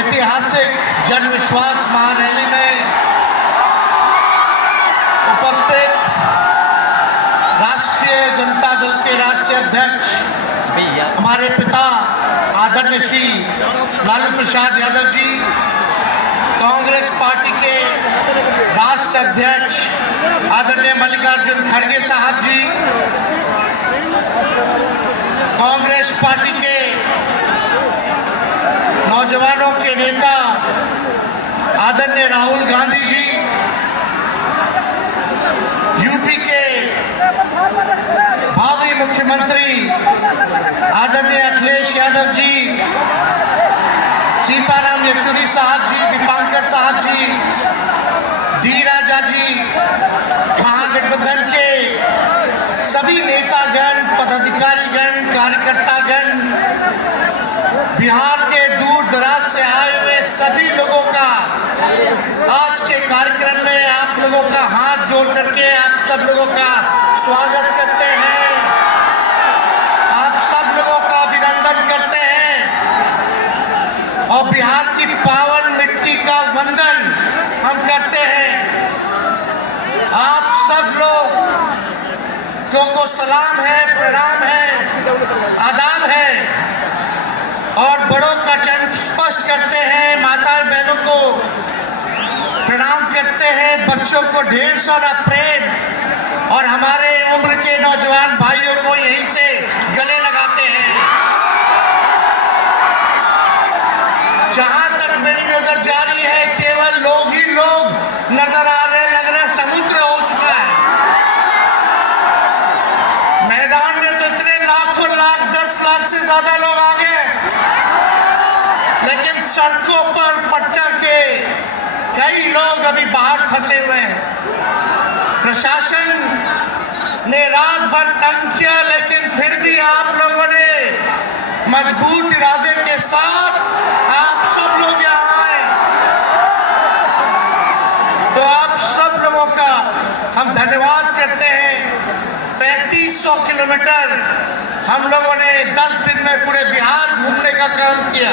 ऐतिहासिक जन विश्वास महारैली में उपस्थित राष्ट्रीय जनता दल के राष्ट्रीय अध्यक्ष हमारे पिता आदरणीय श्री लालू प्रसाद यादव जी, कांग्रेस पार्टी के राष्ट्रीय अध्यक्ष आदरणीय मल्लिकार्जुन खड़गे साहब जी, कांग्रेस पार्टी के नौजवानों के नेता आदरणीय राहुल गांधी जी, यूपी के भावी मुख्यमंत्री आदरणीय अखिलेश यादव जी, सीताराम येचुरी साहब जी, दीपांकर साहब जी, डी राजा जी, महागठबंधन के सभी नेतागण, पदाधिकारीगण, कार्यकर्तागण, बिहार के दूर दराज से आए हुए सभी लोगों का आज के कार्यक्रम में आप लोगों का हाथ जोड़ करके आप सब लोगों का स्वागत करते हैं, आप सब लोगों का अभिनंदन करते हैं और बिहार की पावन मिट्टी का वंदन हम करते हैं। आप सब लोगों को सलाम है, प्रणाम है, आदाब है और बड़ों का चरण स्पर्श करते हैं, माता बहनों को प्रणाम करते हैं, बच्चों को ढेर सारा प्रेम और हमारे उम्र के नौजवान भाइयों को यहीं से गले लगाते हैं। जहां तक मेरी नजर जा रही है केवल लोग ही लोग नजर आ रहे, लग रहे समुद्र हो चुका है। मैदान में तो इतने लाखों लाख 10 लाख से ज्यादा लोग आ गए, लेकिन सड़कों पर पट्टा के कई लोग अभी बाहर फंसे हुए हैं। प्रशासन ने रात भर तंग किया, लेकिन फिर भी आप लोगों ने मजबूत इरादे के साथ आप सब लोग यहाँ आए, तो आप सब लोगों का हम धन्यवाद करते हैं। 3500 किलोमीटर हम लोगों ने 10 दिन में पूरे बिहार घूमने का काम किया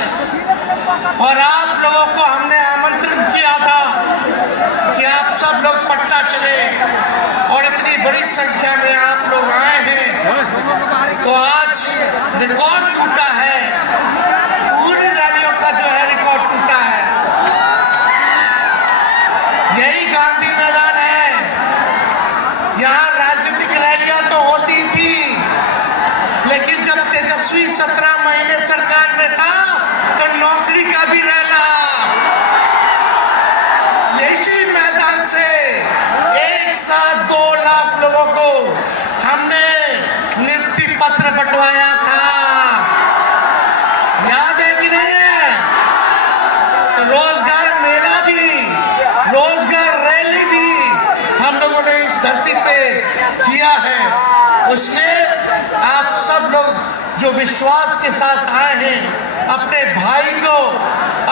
और आप लोगों को हमने आमंत्रण किया था कि आप सब लोग पटना चले और इतनी बड़ी संख्या में आप लोग आए हैं, तो आज रिकॉर्ड टूटा है, पूरी रैलियों का जो है रिकॉर्ड टूटा है। यही गांधी मैदान है, यहाँ राजनीतिक रैलियां तो होती थी, लेकिन जब तेजस्वी 17 महीने सरकार में था तो नौकरी का भी रैला इसी मैदान से एक साथ 2 लाख लोगों को हमने नियुक्ति पत्र बंटवाया था, याद है कि नहीं है? तो रोजगार मेला भी, रोजगार रैली भी हम लोगों ने इस धरती पे किया है। उसने आप सब लोग जो विश्वास के साथ आए हैं अपने भाई को,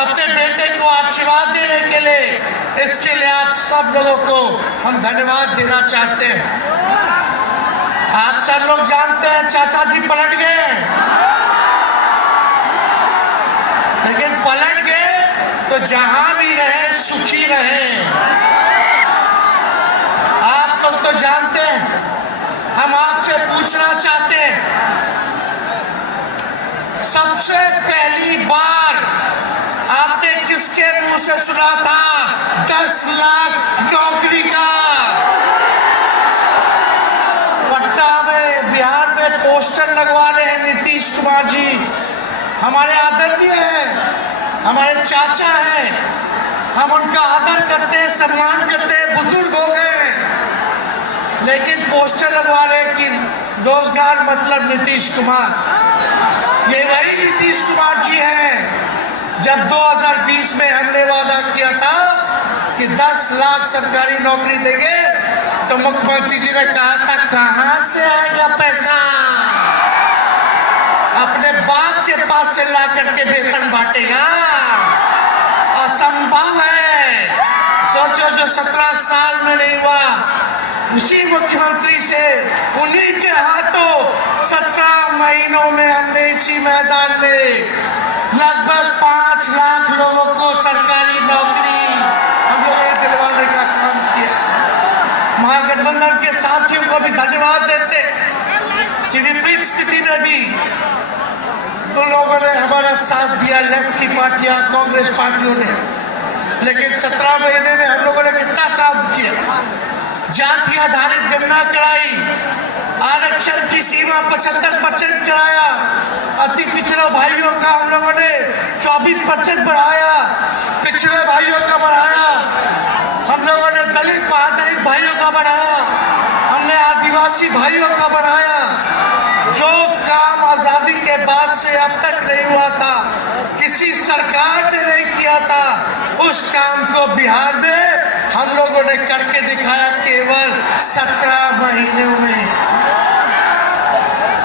अपने बेटे को आशीर्वाद देने के लिए, इसके लिए आप सब लोगों को हम धन्यवाद देना चाहते हैं। आप सब लोग जानते हैं चाचा जी पलट गए, लेकिन पलट गए तो जहां भी रहे सुखी रहे। आप लोग तो जानते हैं, हम आपसे पूछना चाहते हैं, सबसे पहली बार आपने किसके मुंह से सुना था 10 लाख नौकरी का? पटना में, बिहार में पोस्टर लगवा रहे हैं नीतीश कुमार जी, हमारे आदरणीय हैं, हमारे चाचा हैं, हम उनका आदर करते हैं, सम्मान करते हैं, बुजुर्ग हो गए हैं, लेकिन पोस्टर लगवा रहे हैं कि रोजगार मतलब नीतीश कुमार। ये वही नीतीश कुमार जी हैं जब 2020 में हमने वादा किया था कि 10 लाख सरकारी नौकरी देंगे, तो मुख्यमंत्री जी ने कहा था कहां से आएगा पैसा? अपने बाप के पास से ला करके वेतन बांटेगा? असंभव है। सोचो, जो 17 साल में नहीं हुआ, उसी मुख्यमंत्री से, उन्हीं के हाथों 17 महीनों में हमने इसी मैदान में लगभग 5 लाख लोगों महागठबंधन के साथियों को भी धन्यवाद देते कि विपरीत स्थिति में भी तो लोगों ने हमारा साथ दिया, लेफ्ट की पार्टियां, कांग्रेस पार्टियों ने। लेकिन 17 महीने में हम लोगों ने कितना काम किया, जाति आधारित गणना कराई, आरक्षण की सीमा 75% कराया, अति पिछड़े भाइयों का हम लोगों ने 24% बढ़ाया, पिछड़े भाइयों का बढ़ाया, हम लोगों ने दलित महादलित भाइयों का बढ़ाया, हमने आदिवासी भाइयों का बढ़ाया। जो काम आजादी के बाद से अब तक नहीं हुआ था, किसी सरकार ने नहीं किया था, उस काम को बिहार में हम लोगों ने करके दिखाया केवल 17 महीनों में।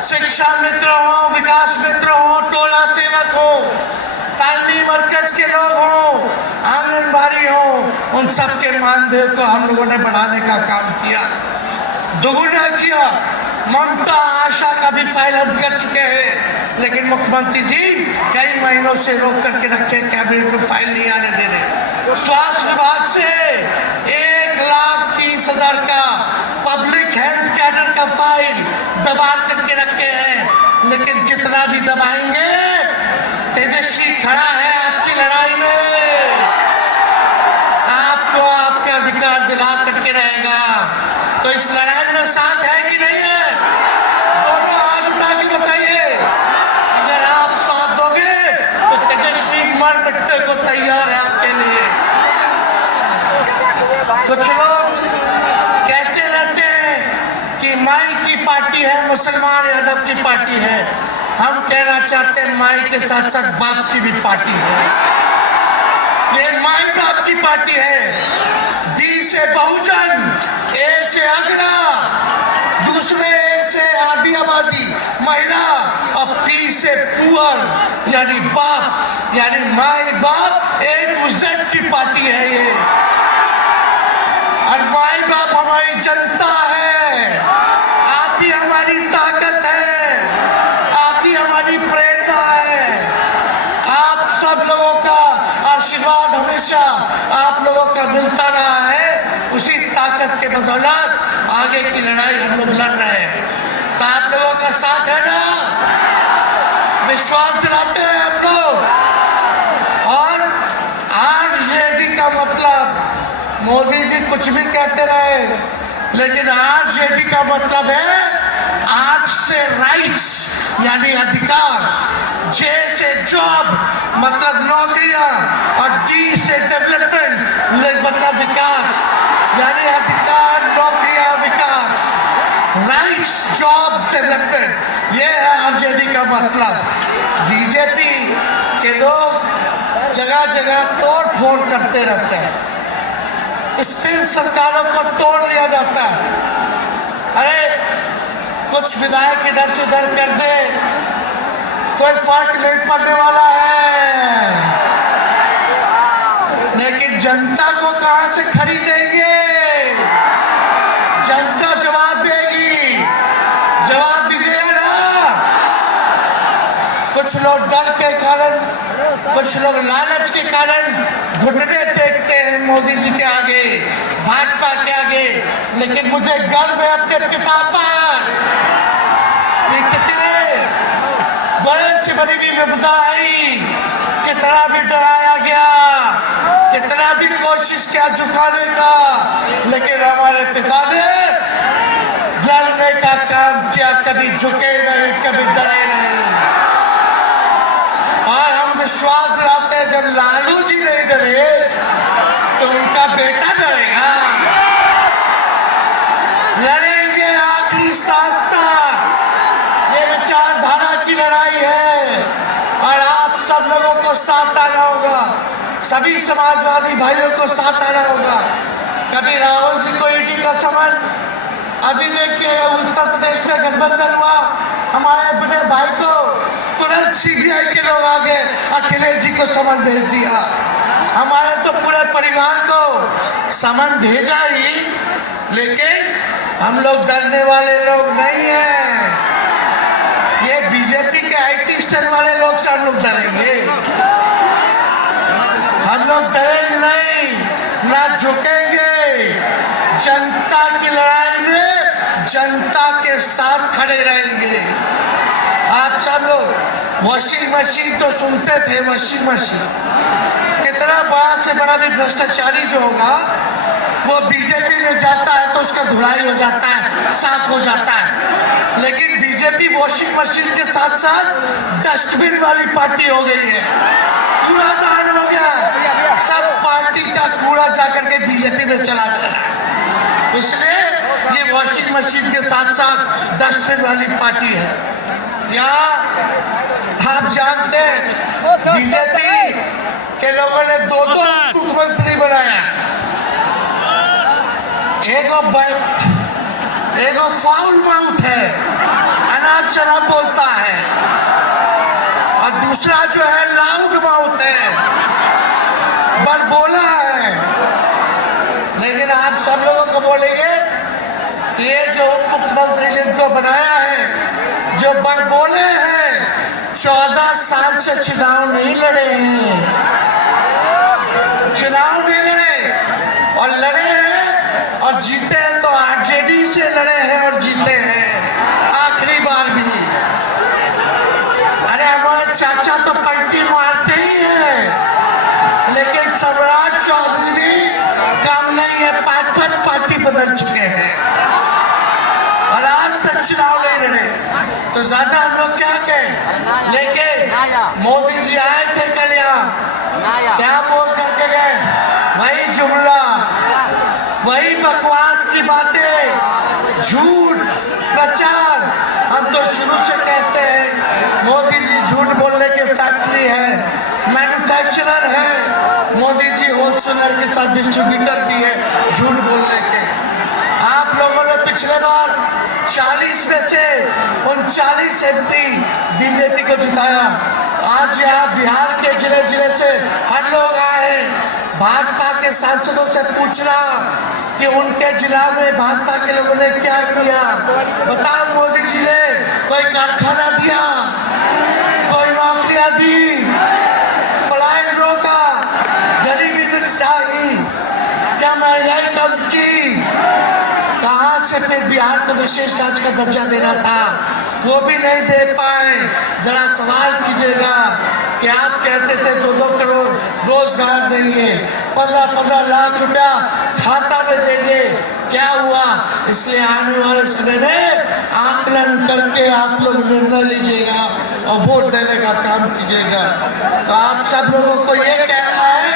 शिक्षा मित्र हो, विकास मित्र हो, टोला सेवक हो, तालीमी मरकज के लोग हो, आंगनबाड़ी हो, उन सबके मानदेय को हम लोगों ने बढ़ाने का काम किया, दोगुना किया। ममता आशा का भी फाइल हम कर चुके हैं, लेकिन मुख्यमंत्री जी कई महीनों से रोक करके रखे, कैबिनेट में फाइल नहीं आने दे रहे। स्वास्थ्य विभाग से 1,30,000 का पब्लिक हेल्थ कैडर का फाइल दबा करके रखे हैं, लेकिन कितना भी दबाएंगे, तेजस्वी खड़ा है आपकी लड़ाई में, आपको आपका अधिकार दिला करके रहेगा। तो इस लड़ाई में साथ है कि नहीं है? दोनों हाथ उठा के बताइए। अगर आप साथ दोगे तो तेजस्वी मर मिटने को तैयार है आपके लिए। कुछ लोग कहते रहते हैं कि माई की पार्टी है, मुसलमान यादव की पार्टी है। हम कहना चाहते हैं माई के साथ साथ बाप की भी पार्टी है। ये माई बाप की पार्टी है। डी से बहुजन, ए से अगला, दूसरे ए से आदि आबादी महिला, और पी से पुअर यानी बाप, यानी माई बाप, ए टू जेड की पार्टी है ये। और माई बाप हमारी जनता है, आप ही हमारी ताकत है, आप ही हमारी प्रेरणा है। आप सब लोगों का आशीर्वाद हमेशा आप लोगों का मिलता रहा है, उसी ताकत के बदौलत आगे की लड़ाई हम लोग लड़ रहे हैं। तो आप लोगों का साथ है ना, विश्वास दिलाते हैं हम लोग। और आरजेडी का मतलब, मोदी जी कुछ भी कहते रहे, लेकिन आरजेडी का मतलब है आर से राइट्स यानी अधिकार, जे से जॉब मतलब नौकरियां, और डी से डेवलपमेंट मतलब विकास, यानी अधिकार, नौकरियां, विकास, राइट्स, जॉब, डेवलपमेंट, ये है आरजेडी का मतलब। बीजेपी के लोग जगह जगह तोड़ फोड़ करते रहते हैं, स्थिर सरकारों को तोड़ लिया जाता है। अरे कुछ विधायक इधर से उधर कर दे, कोई फर्क नहीं पड़ने वाला है, लेकिन जनता को कहां से खरीदेंगे? जनता जवाब देगी, जवाब दीजिए ना। कुछ लोग डर के कारण, कुछ लोग लालच के कारण घुटने टेकते हैं मोदी जी के आगे, भाजपा के आगे, लेकिन मुझे गर्व है अपने पिता पर। ये कितने बड़े से बड़ी भी विपदा आई, कितना भी डराया गया, कितना भी कोशिश किया झुकाने का, लेकिन हमारे पिता ने लड़ने का काम किया, कभी झुके नहीं, कभी डरे नहीं। और हम विश्वास दिलाते हैं, जब लालू जी नहीं डरे तो उनका बेटा डरेगा। लड़ेंगे आखिरी सांस तक, ये विचारधारा की लड़ाई है, और आप सब लोगों को साथ आना होगा, सभी समाजवादी भाइयों को साथ आना होगा। कभी राहुल जी को ईडी का समन, अभी देखिए उत्तर प्रदेश में गठबंधन हुआ, हमारे बड़े भाई को तुरंत सीबीआई के लोग आ गए, अखिलेश जी को समन भेज दिया। हमारे तो पूरे परिवार को समन भेजा ही, लेकिन हम लोग डरने वाले लोग नहीं हैं। ये बीजेपी के IT स्टैंड वाले लोग से हम लोग डरेंगे, हम लोग डरेंगे नहीं, ना झुकेंगे। जनता की लड़ाई में जनता के साथ खड़े रहेंगे। आप सब लोग वॉशिंग मशीन तो सुनते थे, वॉशिंग मशीन कितना बड़ा से बड़ा भी भ्रष्टाचारी जो होगा वो बीजेपी में जाता है तो उसका धुलाई हो जाता है, साफ हो जाता है। लेकिन बीजेपी वॉशिंग मशीन के साथ साथ डस्टबिन वाली पार्टी हो गई है, कूड़ादान हो गया, सब पार्टी का कूड़ा जाकर के बीजेपी में चला जा रहा है। इसलिए ये वॉशिंग मशीन के साथ साथ डस्टबिन वाली पार्टी है। यहाँ आप जानते हैं बीजेपी के लोगों ने दो मुख्यमंत्री बनाया, एगो फाउल माउथ है, अनाप शनाप बोलता है, और दूसरा जो है लाउड माउथ है, बड़बोला है। लेकिन आप सब लोगों को बोलेंगे कि ये जो मुख्यमंत्री जिनको बनाया है जो बड़बोले हैं, 14 साल से चुनाव नहीं लड़े हैं, चुनाव नहीं लड़े, और लड़े हैं और जीते हैं तो आरजेडी से लड़े हैं और जीते हैं आखिरी बार भी। अरे हमारे चाचा तो पलटी मारते ही हैं, लेकिन सम्राट चौधरी भी काम नहीं है, 5 पार्टी बदल चुके हैं और आज तक चुनाव नहीं लड़े। तो ज्यादा हम लोग क्या कहें, लेकिन मोदी जी आए थे कल यहाँ, क्या बोल करके गए, वही जुमला, वही बकवास की बातें, झूठ प्रचार। हम तो शुरू से कहते हैं मोदी जी झूठ बोलने के फैक्ट्री है, मैन्युफैक्चरर है, मोदी जी होलसेलर के साथ डिस्ट्रीब्यूटर भी है झूठ बोलने के। आप लोगों ने पिछले बार 40 में से 39 MP बीजेपी को जिताया। आज यहाँ बिहार के जिले जिले से हर लोग आए हैं, भाजपा के सांसदों से पूछना कि उनके जिला में भाजपा के लोगों ने क्या किया। बताओ, मोदी जी ने कोई कारखाना दिया, कोई नौकरियां दी, पलायन रोका, गरीबी मिटाई, क्या महंगाई कम की, कहाँ से फिर बिहार को विशेष राज्य का दर्जा देना था, वो भी नहीं दे पाए। जरा सवाल कीजिएगा कि आप कहते थे 2-2 करोड़ रोजगार देंगे, 15-15 लाख रुपया खाता में देंगे, क्या हुआ? इसलिए आने वाले समय में आकलन करके आप लोग निर्णय लीजिएगा और वोट देने का काम कीजिएगा। तो आप सब लोगों को ये कहना है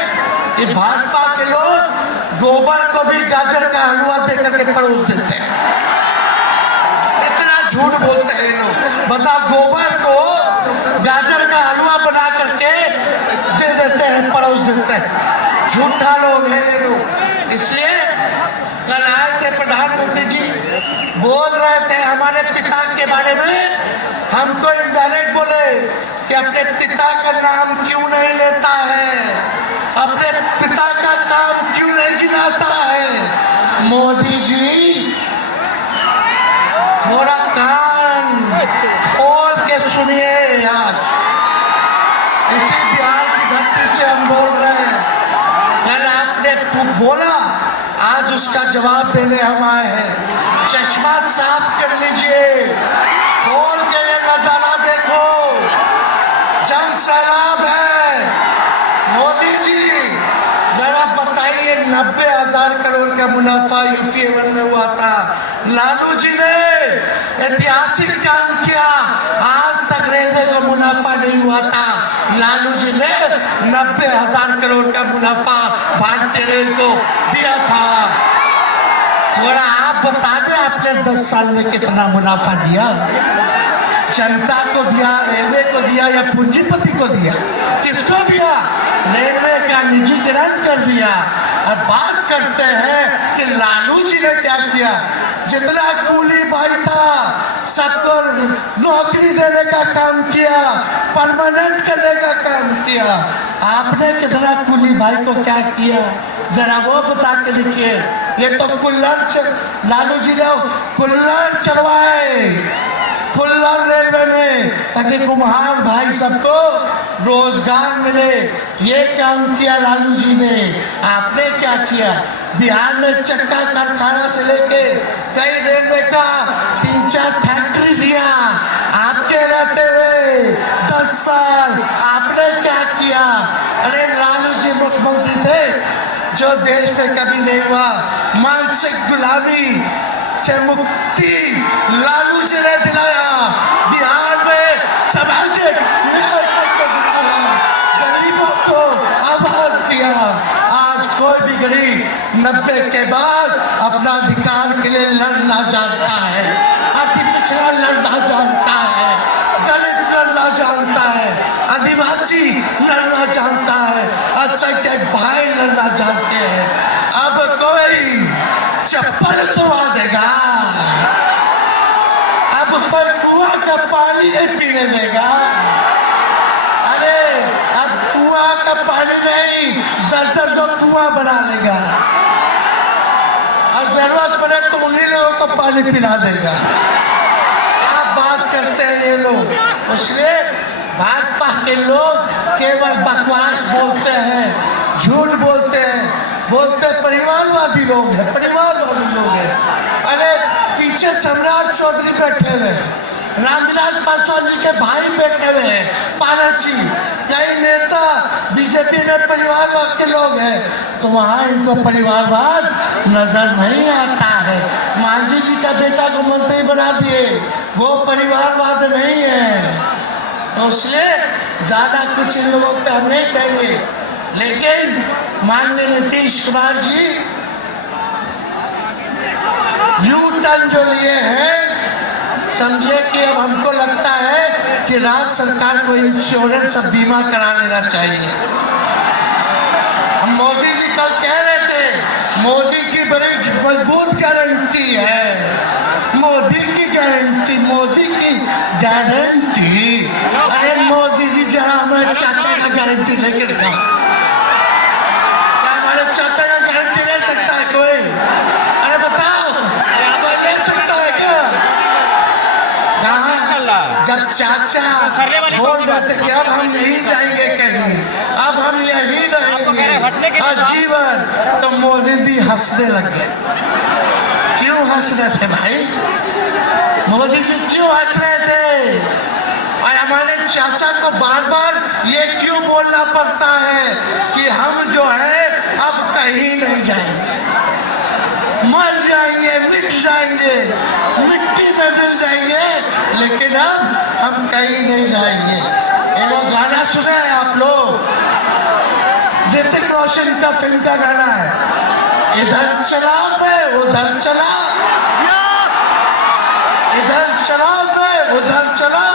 कि भाजपा के लोग गोबर को भी गाजर का हलवा दे करके परोस देते हैं, इतना झूठ बोलते हैं लोग। बताओ, गोबर को गाजर का हलवा बना करके दे देते हैं, परोस देते हैं, झूठा लोग हैं ये लोग। इसलिए कल आए थे प्रधानमंत्री जी, बोल रहे थे हमारे पिता के बारे में, हमको इनडायरेक्ट बोले कि अपने पिता का नाम क्यों नहीं लेता है, अपने पिता का काम क्यों नहीं गिनाता है। मोदी जी थोड़ा कान खोल के सुनिए, आज इसी बिहार की धरती से हम बोल रहे हैं। कल आपने बोला, आज उसका जवाब देने हम आए हैं। चश्मा साफ कर लीजिए, खोल के ये नजारा देखो, जन सैलाब है। मोदी जी जरा बताइए, 90,000 करोड़ का मुनाफा UPA 1 में हुआ था, लालू जी ने ऐतिहासिक काम किया, आज तक रेलवे को मुनाफा नहीं हुआ था, लालू जी ने 90,000 करोड़ का मुनाफा भारतीय रेल को दिया था। थोड़ा आप बता दें, आपने 10 साल में कितना मुनाफा दिया, जनता को दिया, रेलवे को दिया या पूंजीपति को दिया, किसको दिया? रेलवे का निजीकरण कर दिया। और बात करते हैं कि लालू जी ने क्या किया, जितना कूली भाई था सबको नौकरी देने का काम किया, परमानेंट करने का काम किया। आपने कितना कूली भाई को क्या किया, जरा वो बता के देखिए। ये तो लालू जी ने कुल्लर चलवाए, कुल्लर रेलवे में, ताकि कुम्हार भाई सबको रोजगार मिले, ये काम किया लालू जी ने। आपने क्या किया? बिहार में चक्का कारखाना से लेके कई रेलवे का 3-4 फैक्ट्री दिया। आपके रहते हुए 10 साल आपने क्या किया? अरे लालू जी मुख्यमंत्री थे जो देश में कभी नहीं हुआ। मानसिक गुलामी से मुक्ति लालू जी ने दिलाया। बिहार में सामाजिक न्याय करके दिखाया, गरीबों को आवाज दिया। आज कोई भी गरीब 90 के बाद अपना अधिकार के लिए लड़ना जानता है, अति पिछड़ा लड़ना जानता है, दलित लड़ना जानता है, आदिवासी लड़ना जानता है, अच्छा के भाई लड़ना जानते हैं। अब कोई चप्पल तोड़ा देगा, अब कोई कुआं का पानी नहीं पीने देगा। अरे अब कुआं का पानी नहीं 10-10 को कुआं बना लेगा और जरूरत पड़े तो उन्हीं लोगों को पानी पिला देगा। क्या बात करते हैं ये लोग। इसलिए भाजपा के लोग केवल बकवास बोलते हैं, झूठ बोलते हैं, बोलते परिवारवादी लोग हैं, परिवारवादी लोग हैं। अरे पीछे सम्राट चौधरी बैठे हुए हैं, रामविलास पासवान जी के भाई बैठे हुए हैं, पारस जी, कई नेता बीजेपी में परिवारवाद के लोग हैं, तो वहाँ इनको परिवारवाद नजर नहीं आता है। मांझी जी का बेटा को मंत्री बना दिए, वो परिवारवाद नहीं है। तो इसलिए ज्यादा कुछ इन लोगों पे हम नहीं कहेंगे, लेकिन माननीय नीतीश कुमार जी यू टर्न जो लिए हैं, समझिए कि अब हमको लगता है कि राज्य सरकार को इंश्योरेंस और बीमा करा लेना चाहिए। हम मोदी जी कल कह रहे थे मोदी की बड़ी मजबूत गारंटी है, मोदी की गारंटी, मोदी की गारंटी। अरे मोदी जी जरा हमारे चाचा का गारंटी लेके दिखाओ। क्या हमारे चाचा का गारंटी ले सकता है कोई? अरे बताओ, कोई ले सकता है क्या? जब चाचा बोल रहे थे कि अब हम नहीं जाएंगे कहीं, अब हम यही रहेंगे आजीवन, तो मोदी जी हंसने लग गए। क्यों हंस रहे थे भाई? मोदी जी क्यों हंस रहे थे? और हमारे चाचा को बार बार ये क्यों बोलना पड़ता है कि हम जो है अब कहीं नहीं जाएंगे, मर जाएंगे, मिट जाएंगे, मिट्टी में मिल जाएंगे, लेकिन अब हम कहीं नहीं जाएंगे। ये लोग गाना सुना है आप लोग? ऋतिक रोशन का फिल्म का गाना है, इधर चला मैं उधर चला, इधर चला मैं उधर चला,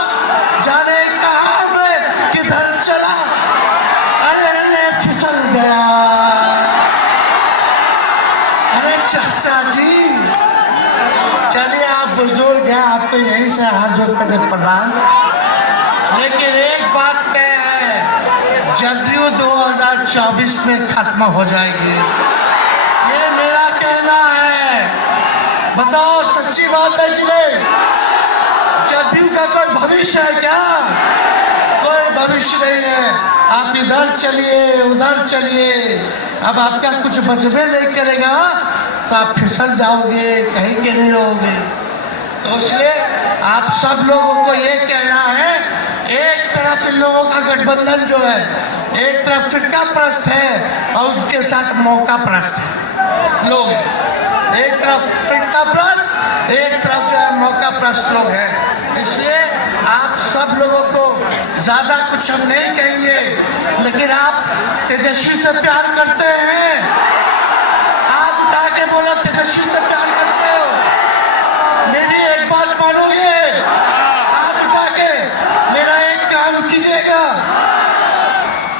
जाने कहा मैं किधर चला, अरे फिसल गया। अरे चाचा जी, चलिए आप बुजुर्ग हैं, आपको यहीं से हाथ जोड़ कर प्रणाम। लेकिन एक बात तय है, जदयू 2024 में खत्म हो जाएगी, ये मेरा कहना है। बताओ सच्ची बात है कि नहीं? जदयू का कोई भविष्य है क्या? कोई भविष्य नहीं है। आप इधर चलिए उधर चलिए, अब आपका कुछ बचबे नहीं करेगा तो आप फिसल जाओगे, कहीं के नहीं रहोगे। तो इसलिए आप सब लोगों को ये कहना है, एक तरफ इन लोगों का गठबंधन जो है, एक तरफ फिरका प्रस्त है और उनके साथ मौका प्रस्त लोग हैं। एक तरफ फिरका प्रस्त, एक तरफ जो है मौका प्रस्त लोग हैं। इसलिए आप सब लोगों को ज्यादा कुछ हम नहीं कहेंगे, लेकिन आप तेजस्वी से प्यार करते हैं, आप उठा के बोलो तेजस्वी से प्यार करते हो, मेरी एक बात मानोगे? आप उठा के मेरा एक काम कीजिएगा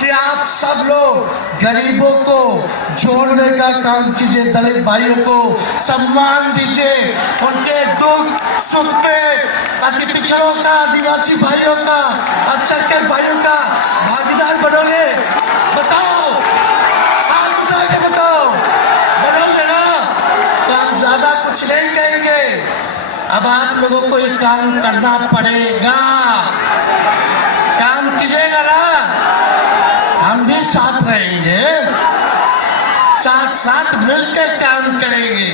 कि आप सब लोग गरीबों को जोड़ने का काम कीजिए, दलित भाइयों को सम्मान दीजिए, उनके दुख सुख पे अति पिछड़ों का, आदिवासी भाइयों का, अच्छा के भाइयों का भागीदार बनोगे? बताओ, हाथ उठा के बताओ, बनोगे ना? तो हम ज्यादा कुछ नहीं कहेंगे। अब आप लोगों को एक काम करना पड़ेगा, काम कीजिएगा ना, हम भी साथ रहेंगे, साथ साथ मिलकर काम करेंगे।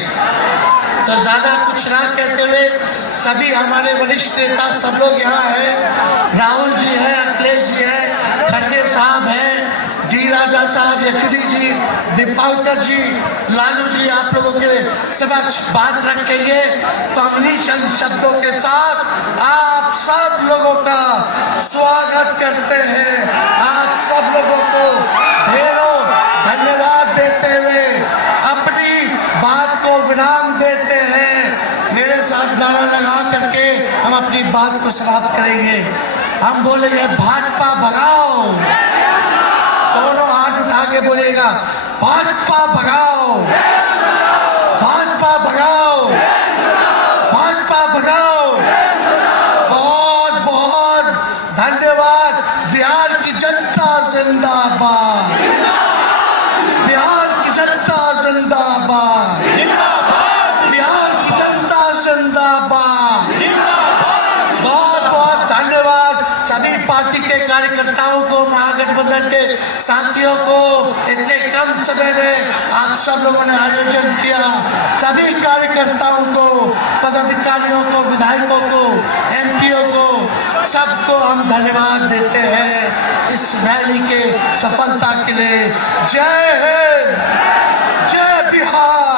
तो ज़्यादा कुछ ना कहते हुए सभी हमारे वरिष्ठ नेता सब लोग यहाँ हैं। राहुल जी हैं, अखिलेश जी हैं, खड़गे साहब हैं, डी राजा साहब, येचुरी जी, दीपांकर जी, लालू जी आप लोगों के समक्ष बात रखेंगे। तो हम इन्हीं चंद शब्दों के साथ आप सब लोगों का स्वागत करते हैं। आप सब लोगों को ढेरों धन्यवाद देते हुए अपनी बात को विराम देते हैं। मेरे साथ नारा लगा करके हम अपनी बात को समाप्त करेंगे। हम बोलेंगे भाजपा भगाओ, दोनों हाथ उठा के बोलिएगा भाजपा भगाओ, भाजपा भगाओ, भाजपा भगाओ। बहुत बहुत धन्यवाद। बिहार की जनता जिंदाबाद, बिहार की जनता जिंदाबाद, बिहार की जनता जिंदाबाद। बहुत बहुत धन्यवाद सभी पार्टी के कार्यकर्ताओं को, महागठबंधन के साथियों को। इतने कम समय में आप सब लोगों ने आयोजन किया। सभी कार्यकर्ताओं को, पदाधिकारियों को, विधायकों को, एमपीओ को, सबको हम धन्यवाद देते हैं इस रैली के सफलता के लिए। जय हिंद, जय बिहार।